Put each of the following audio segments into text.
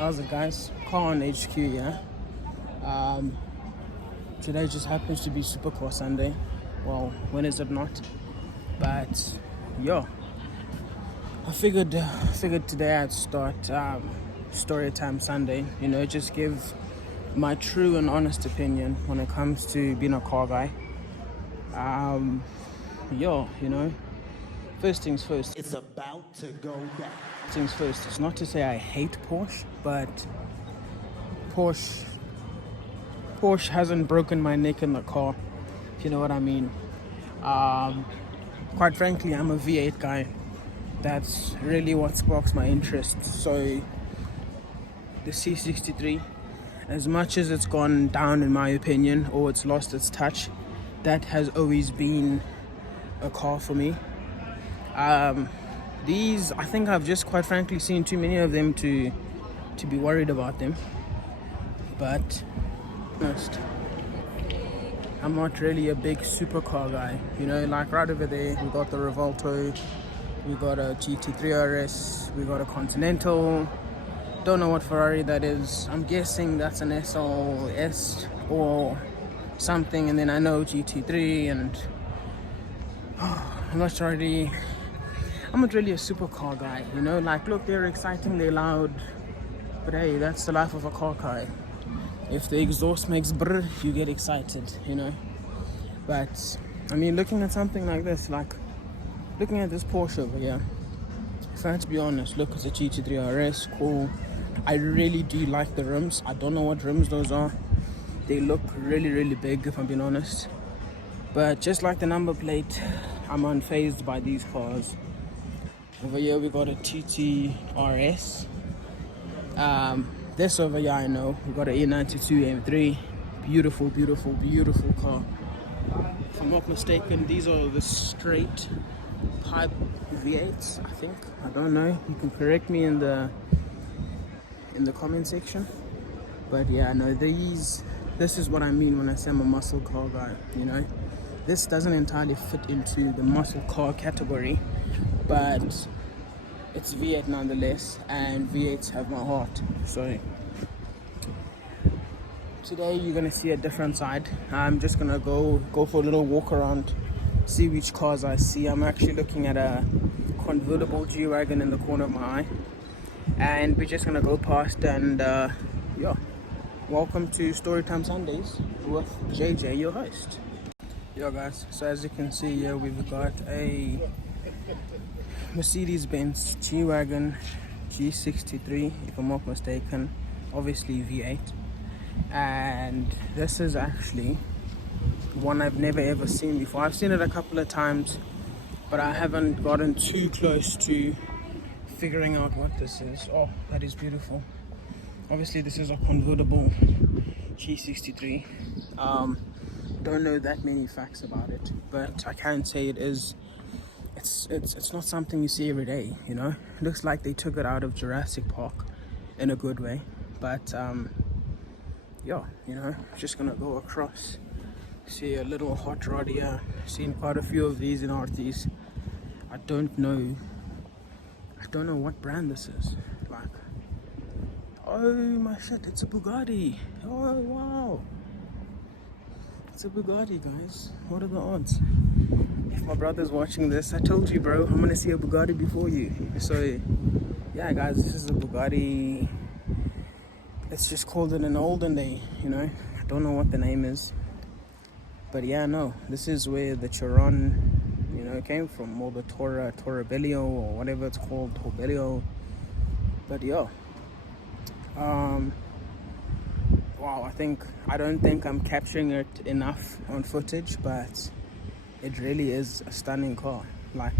How's it, guys? Carhunthq HQ, yeah. Today just happens to be Supercore Sunday. Well, when is it not? But yeah, I figured today I'd start story time Sunday. You know, just give my true and honest opinion when it comes to being a car guy. Yeah, you know, first things first. It's about to go down. Things first. It's not to say I hate Porsche, but Porsche hasn't broken my neck in the car, if you know what I mean. Quite frankly, I'm a V8 guy. That's really what sparks my interest. So the C63, as much as it's gone down in my opinion, or it's lost its touch, that has always been a car for me. These, I think I've just quite frankly seen too many of them to be worried about them. But I'm not really a big supercar guy. You know, like right over there, we got the Revuelto, we got a GT3 RS, we got a Continental. Don't know what Ferrari that is. I'm guessing that's an SLS or something. And then I know GT3, and I'm not really a supercar guy. You know, like, look, they're exciting, they're loud, but hey, that's the life of a car guy. If the exhaust makes brr, you get excited, you know. But I mean, looking at something like this, like looking at this Porsche over here, if I had to be honest, look, it's a GT3 RS, cool. I really do like the rims. I don't know what rims those are. They look really, really big, if I'm being honest. But just like the number plate, I'm unfazed by these cars. Over here we got a TT RS. This over here, I know we got an E92 M3. Beautiful, beautiful, beautiful car. If I'm not mistaken, these are the straight pipe V8s, I think. I don't know. You can correct me in the comment section. But yeah, no, this is what I mean when I say I'm a muscle car guy. You know, this doesn't entirely fit into the muscle car category, but it's V8 nonetheless, and V8s have my heart. So today you're gonna see a different side. I'm just gonna go for a little walk around, see which cars I see. I'm actually looking at a convertible G-Wagon in the corner of my eye, and we're just gonna go past and yeah. Welcome to Storytime Sundays with JJ, your host. Yo guys, so as you can see here, we've got a Mercedes-Benz G-Wagon G63, if I'm not mistaken, obviously V8. And this is actually one I've never ever seen before. I've seen it a couple of times, but I haven't gotten too close to figuring out what this is. Oh, that is beautiful. Obviously this is a convertible G63. Don't know that many facts about it, but I can say it's not something you see every day, you know. It looks like they took it out of Jurassic Park in a good way. But yeah, you know, just gonna go across, see a little hot rod here. Seen quite a few of these in RTs. I don't know what brand this is. Like, oh my shit, it's a Bugatti. Oh wow, it's a Bugatti, guys. What are the odds? If my brother's watching this, I told you, bro, I'm gonna see a Bugatti before you. So yeah guys, this is a Bugatti. Let's just call it an olden day, you know. I don't know what the name is, but yeah, no, this is where the Chiron, you know, came from, or the Torabellio, or whatever it's called, Torbellio. But yeah, wow, I don't think I'm capturing it enough on footage, but it really is a stunning car. Like,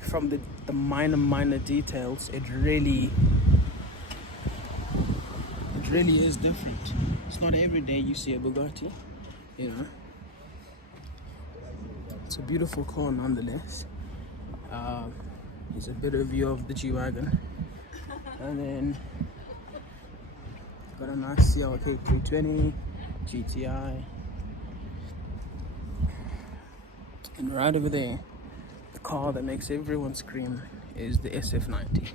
from the minor details, it really is different. It's not every day you see a Bugatti, you know. It's a beautiful car nonetheless. Here's a better view of the G-Wagon. And then got a nice CLK 320 GTI. And right over there, the car that makes everyone scream is the SF90.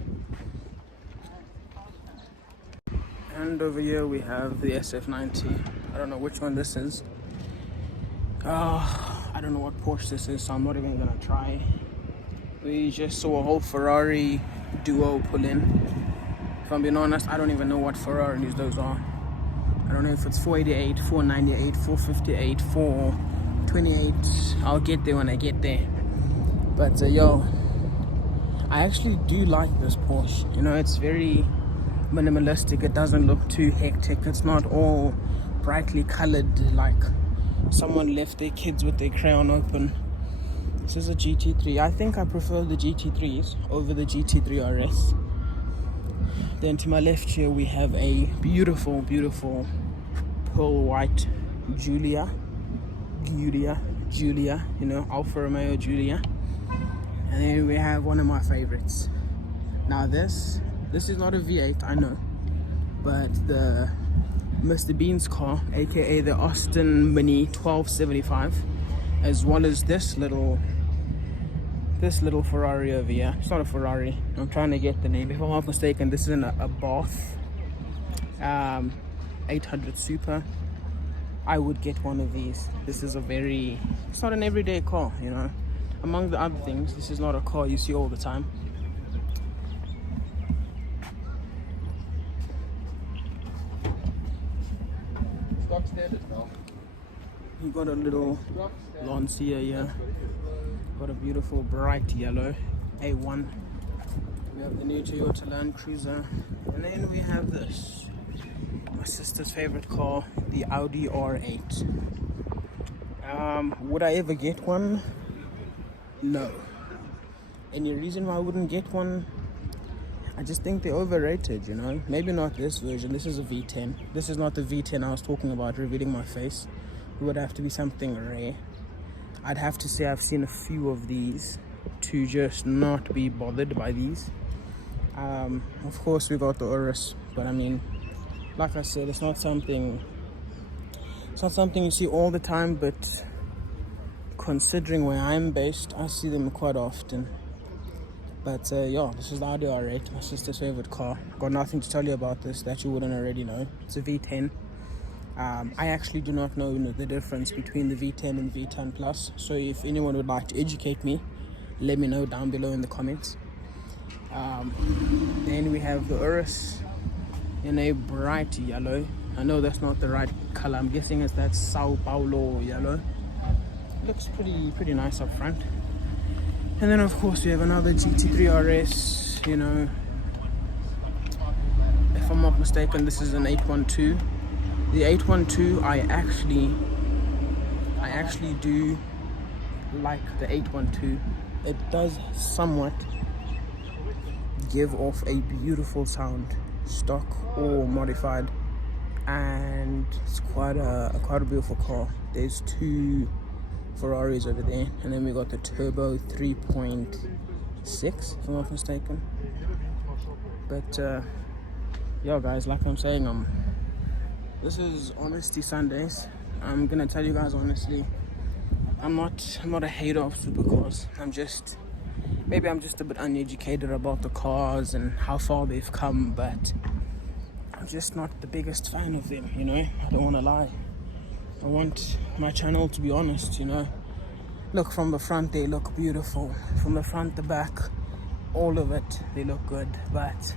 And over here we have the SF90. I don't know which one this is. I don't know what Porsche this is, so I'm not even gonna try. We just saw a whole Ferrari duo pull in. If I'm being honest, I don't even know what Ferraris those are. I don't know if it's 488, 498, 458, 428. I'll get there when I get there. But yo, I actually do like this Porsche. You know, it's very minimalistic. It doesn't look too hectic. It's not all brightly colored like someone left their kids with their crayon open. This is a GT3. I think I prefer the GT3s over the GT3 RS. Then to my left here we have a beautiful pearl white Giulia, you know, Alfa Romeo Giulia. And then we have one of my favorites. Now this is not a V8, I know, but the Mr. Bean's car, aka the Austin Mini 1275, as well as this little Ferrari over here. It's not a Ferrari, I'm trying to get the name. If I'm not mistaken, this is a Bath 800 Super. I would get one of these. This is it's not an everyday car, you know. Among the other things, this is not a car you see all the time. You got a little Lancia here. Got a beautiful bright yellow A1. We have the new Toyota Land Cruiser, and then we have this, my sister's favorite car, the Audi R8. Would I ever get one? No. Any reason why I wouldn't get one? I just think they're overrated, you know. Maybe not this version. This is a V10. This is not the V10 I was talking about, revealing my face. It would have to be something rare. I'd have to say I've seen a few of these to just not be bothered by these. Of course we got the Urus, but I mean, like I said, it's not something you see all the time, but considering where I'm based, I see them quite often. But yeah, this is the Audi R8, my sister's favorite car. Got nothing to tell you about this that you wouldn't already know. It's a V10. I actually do not know the difference between the V10 and V10 Plus. So if anyone would like to educate me, let me know down below in the comments. Then we have the Urus in a bright yellow. I know that's not the right color. I'm guessing it's that Sao Paulo yellow. Looks pretty nice up front. And then of course we have another GT3 RS, you know. If I'm not mistaken, this is an 812. The 812, I actually do like the 812. It does somewhat give off a beautiful sound, stock or modified, and it's quite a beautiful car. There's two Ferraris over there, and then we got the turbo 3.6 if I'm not mistaken. But yeah guys, like I'm saying, this is Honesty Sundays. I'm gonna tell you guys honestly, I'm not a hater of supercars. Maybe I'm just a bit uneducated about the cars and how far they've come, but I'm just not the biggest fan of them, you know. I don't want to lie. I want my channel to be honest, you know. Look, from the front they look beautiful. From the front, the back, all of it, they look good, but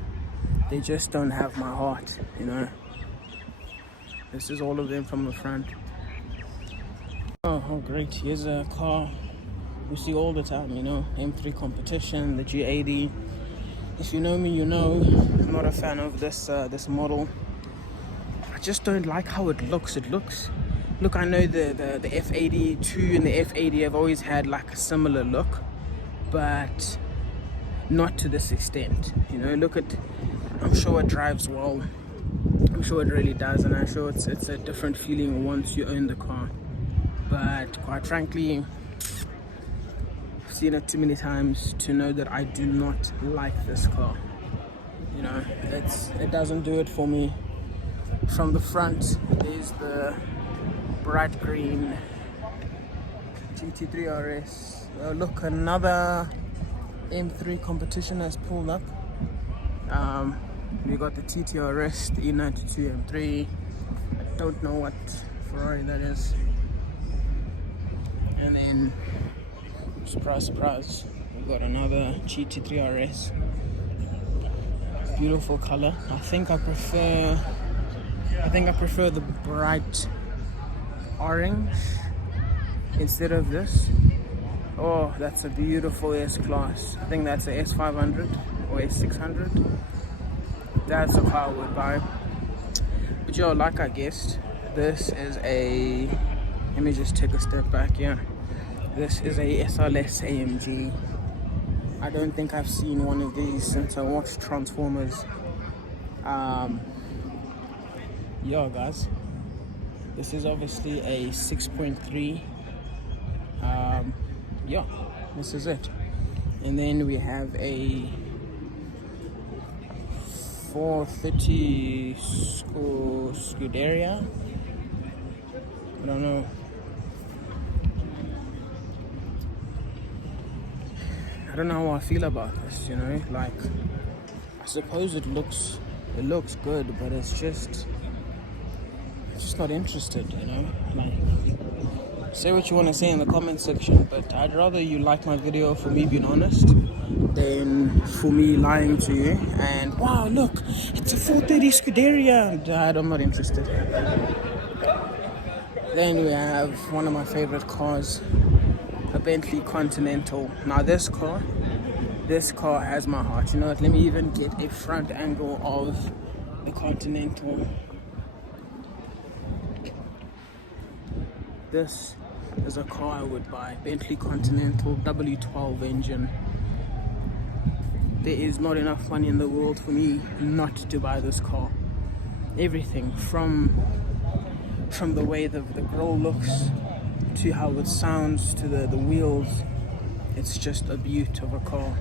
they just don't have my heart, you know. This is all of them from the front. Oh great, here's a car we see all the time, you know. M3 competition, the G80. If you know me, you know I'm not a fan of this model. I just don't like how it looks. Look, I know the F82 and the F80 have always had like a similar look, but not to this extent, you know. I'm sure it drives well. I'm sure it really does, and I'm sure it's a different feeling once you own the car. But quite frankly, I've seen it too many times to know that I do not like this car. You know, it doesn't do it for me. From the front, there's the bright green GT3 RS. Look, another M3 competition has pulled up. We got the TTRS, the E92 M3. I don't know what Ferrari that is. And then, surprise, surprise, we got another GT3 RS. Beautiful color. I think I prefer the bright orange instead of this. Oh, that's a beautiful S-Class. I think that's a S500 or S600. That's a car I would buy. But yo, like I guessed, this is a, let me just take a step back here. This is a SLS AMG. I don't think I've seen one of these since I watched Transformers. Yeah, guys, this is obviously a 6.3. Yeah, this is it. And then we have a 430 Scuderia. I don't know. I don't know how I feel about this, you know, like, I suppose it looks good, but it's just not interested, you know. Like, say what you want to say in the comment section, but I'd rather you like my video for me being honest than for me lying to you and, wow, look, it's a 430 Scuderia. Dad, I'm not interested. Then we have one of my favorite cars, a Bentley Continental. Now this car has my heart. You know what, let me even get a front angle of the Continental. This is a car I would buy. Bentley Continental W12 engine. There is not enough money in the world for me not to buy this car. Everything from the way the grille looks to how it sounds to the wheels, it's just a beaut of a car.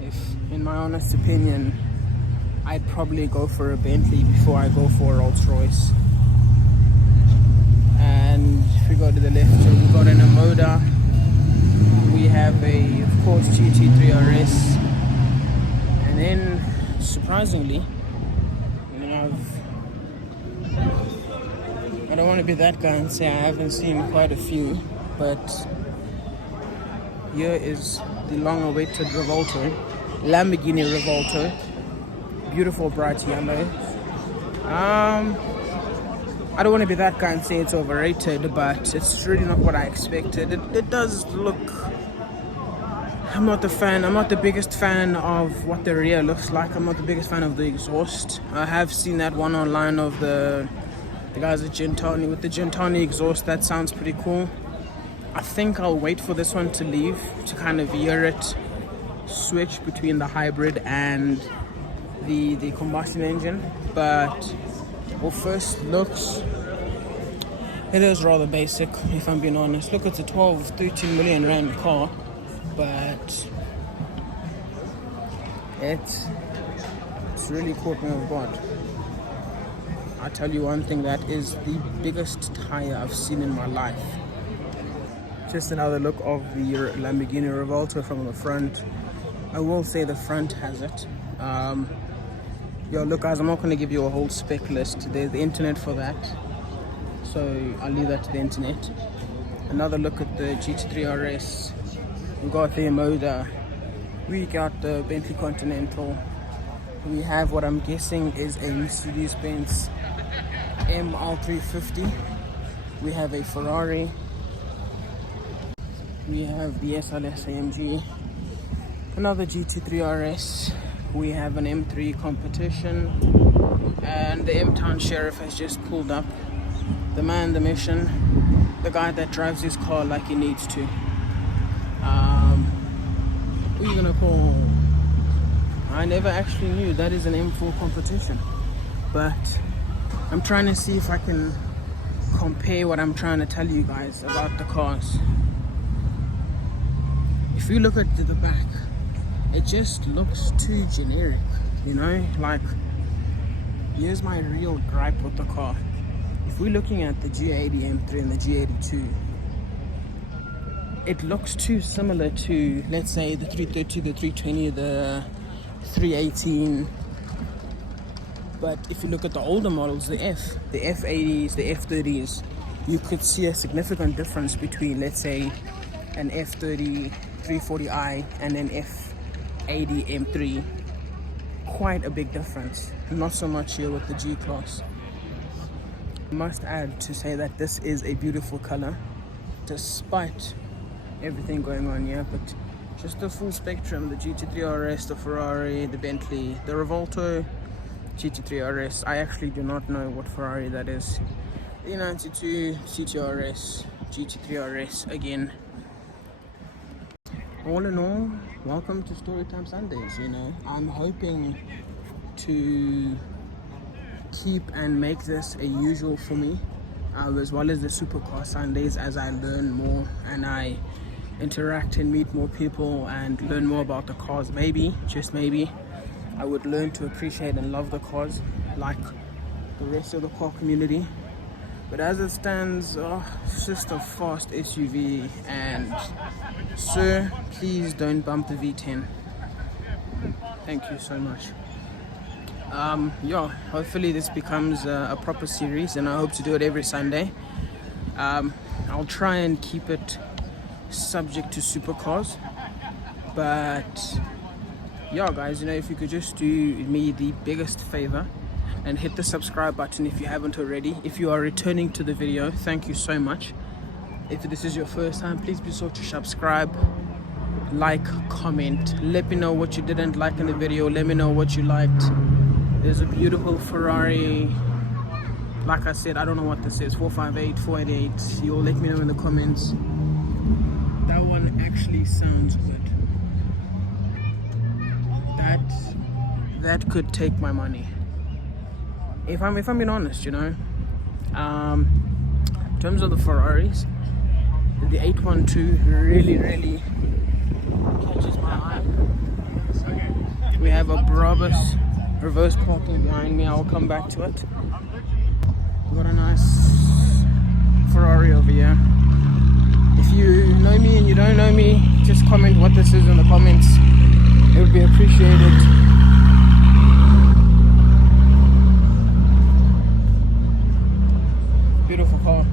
If, in my honest opinion, I'd probably go for a Bentley before I go for a Rolls Royce. And if we go to the left, so we've got an Amoda. We have of course, GT3 RS. And then, surprisingly, we have, I don't want to be that guy and say I haven't seen quite a few, but here is the long-awaited Revuelto, Lamborghini Revuelto. Beautiful bright yellow. I don't want to be that guy and say it's overrated, but it's really not what I expected. It does look, I'm not the biggest fan of what the rear looks like. I'm not the biggest fan of the exhaust. I have seen that one online of the guys at Gentani with the Gentani exhaust. That sounds pretty cool. I think I'll wait for this one to leave to kind of hear it switch between the hybrid and the combustion engine. But well, first looks, it is rather basic, if I'm being honest. Look, it's a 13 million rand car, but it's really caught me off guard. I tell you one thing, that is the biggest tire I've seen in my life. Just another look of the Lamborghini Revuelto from the front. I will say the front has it. Yo, look guys, I'm not going to give you a whole spec list. There's the internet for that, so I'll leave that to the internet. Another look at the GT3 RS. We got the Amoda. We got the Bentley Continental. We have what I'm guessing is a Mercedes-Benz MR350. We have a Ferrari. We have the SLS AMG. Another GT3 RS. We have an M3 competition, and the M-Town Sheriff has just pulled up. The man, the mission, the guy that drives his car like he needs to. Who are you gonna call? I never actually knew that is an M4 competition, but I'm trying to see if I can compare what I'm trying to tell you guys about the cars. If you look at the back, it just looks too generic, you know. Like, here's my real gripe with the car. If we're looking at the G80 M3 and the G82, it looks too similar to, let's say, the 330, the 320, the 318. But if you look at the older models, the F80s, the F30s, you could see a significant difference between, let's say, an F30 340i and an F80 M3. Quite a big difference. Not so much here with the G-Class. I must add to say that this is a beautiful color, despite everything going on here. But just the full spectrum, the GT3 RS, the Ferrari, the Bentley, the Revuelto, GT3 RS. I actually do not know what Ferrari that is. The 92 CTRS, GT3 RS again. All in all, welcome to Storytime Sundays. You know, I'm hoping to keep and make this a usual for me, as well as the Supercar Sundays, as I learn more and I interact and meet more people and learn more about the cars. Maybe, just maybe, I would learn to appreciate and love the cars like the rest of the car community. But as it stands, it's just a fast SUV, and sir, please don't bump the V10. Thank you so much. Yeah, hopefully this becomes a proper series, and I hope to do it every Sunday. I'll try and keep it subject to supercars, but yeah guys, you know, if you could just do me the biggest favor and hit the subscribe button if you haven't already. If you are returning to the video, thank you so much. If this is your first time, please be sure to subscribe, like, comment, let me know what you didn't like in the video, let me know what you liked. There's a beautiful Ferrari, like I said, I don't know what this is, 458, 488, you'll let me know in the comments. That one actually sounds good. That could take my money. If I'm being honest, you know. In terms of the Ferraris, the 812 really catches my eye. We have a Brabus reverse parking behind me. I'll come back to it. We've got a nice Ferrari over here. If you know me and you don't know me, just comment what this is in the comments. It would be appreciated. Beautiful car.